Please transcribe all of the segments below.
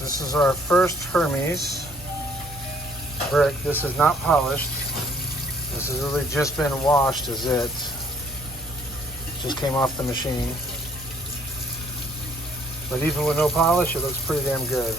This is our first Hermes brick. This is not polished. This has really just been washed as it. Just came off the machine. But even with no polish, it looks pretty damn good.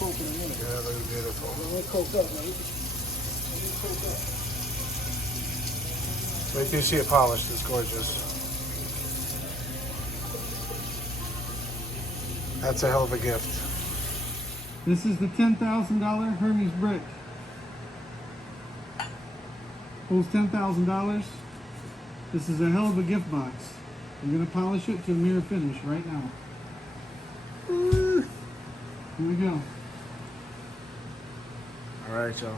Yeah, that looks beautiful. Wait till you see it polished. It's gorgeous. That's a hell of a gift. This is the $10,000 Hermes brick. Holds $10,000. This is a hell of a gift box. I'm going to polish it to a mirror finish right now. Here we go. All right, y'all.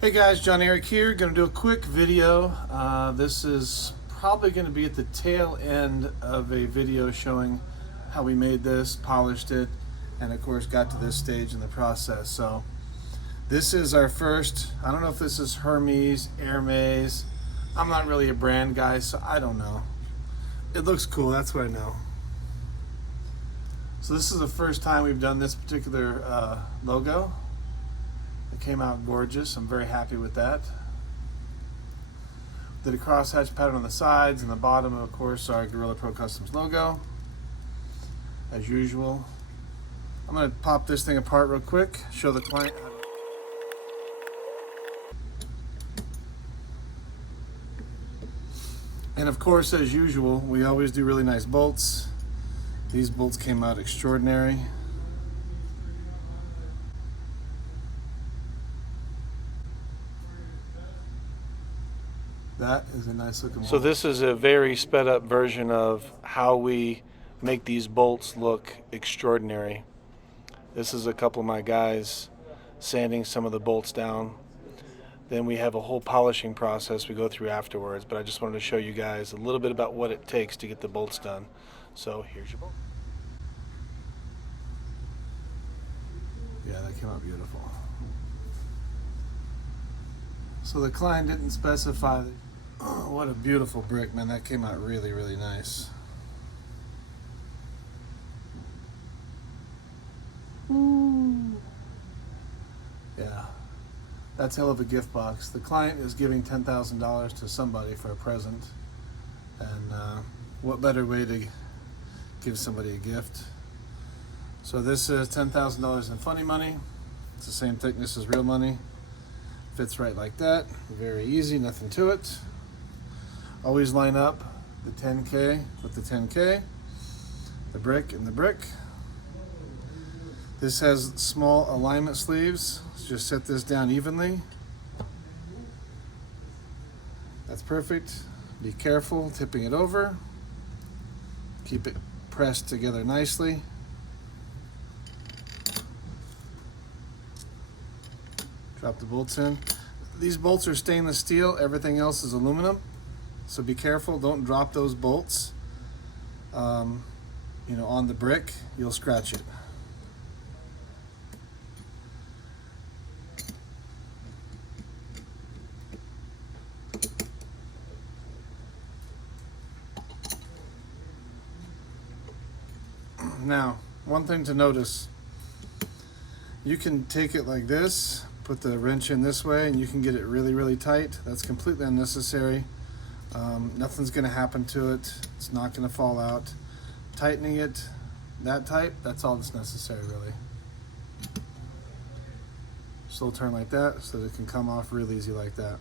Hey guys, John Eric here. Going to do a quick video. This is probably going to be at the tail end of a video showing how we made this, polished it, and of course got to this stage in the process. So this is our first, I don't know if this is HERMÈS. I'm not really a brand guy, so I don't know. It looks cool, that's what I know. So this is the first time we've done this particular logo. It came out gorgeous. I'm very happy with that. Did a crosshatch pattern on the sides and the bottom, of course, our Gorilla Pro Customs logo, as usual. I'm going to pop this thing apart real quick, show the client. And of course, as usual, we always do really nice bolts. These bolts came out extraordinary. That is a nice looking bolt. So this is a very sped up version of how we make these bolts look extraordinary. This is a couple of my guys sanding some of the bolts down. Then we have a whole polishing process we go through afterwards, but I just wanted to show you guys a little bit about what it takes to get the bolts done. So here's your bolt. Yeah, that came out beautiful. So the client didn't specify. Oh, what a beautiful brick, man. That came out really, really nice. Ooh. Yeah, that's hell of a gift box. The client is giving $10,000 to somebody for a present. And what better way to give somebody a gift? So this is $10,000 in funny money. It's the same thickness as real money. Fits right like that. Very easy, nothing to it. Always line up the 10K with the 10K, the brick and the brick. This has small alignment sleeves. Let's just set this down evenly. That's perfect. Be careful tipping it over. Keep it pressed together nicely. Drop the bolts in. These bolts are stainless steel, everything else is aluminum. So be careful, don't drop those bolts on the brick, you'll scratch it. Now, one thing to notice, you can take it like this, put the wrench in this way, and you can get it really, really tight. That's completely unnecessary. Nothing's going to happen to it. It's not going to fall out. Tightening it that tight, that's all that's necessary, really. Slow turn like that so that it can come off real easy like that.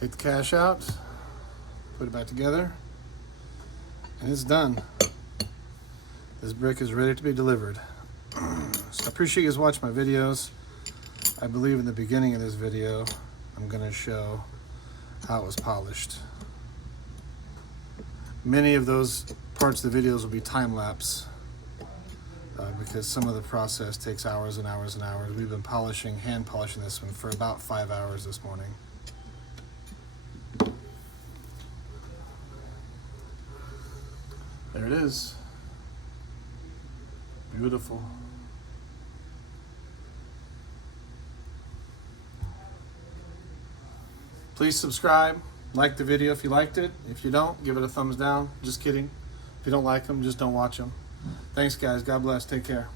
Take the cash out, put it back together, and it's done. This brick is ready to be delivered. So I appreciate you guys watching my videos. I believe in the beginning of this video, I'm going to show how it was polished. Many of those parts of the videos will be time-lapse because some of the process takes hours and hours and hours. We've been hand polishing this one for about 5 hours this morning. There it is. Beautiful. Please subscribe, like the video if you liked it. If you don't, give it a thumbs down. Just kidding. If you don't like them, just don't watch them. Thanks guys, God bless, take care.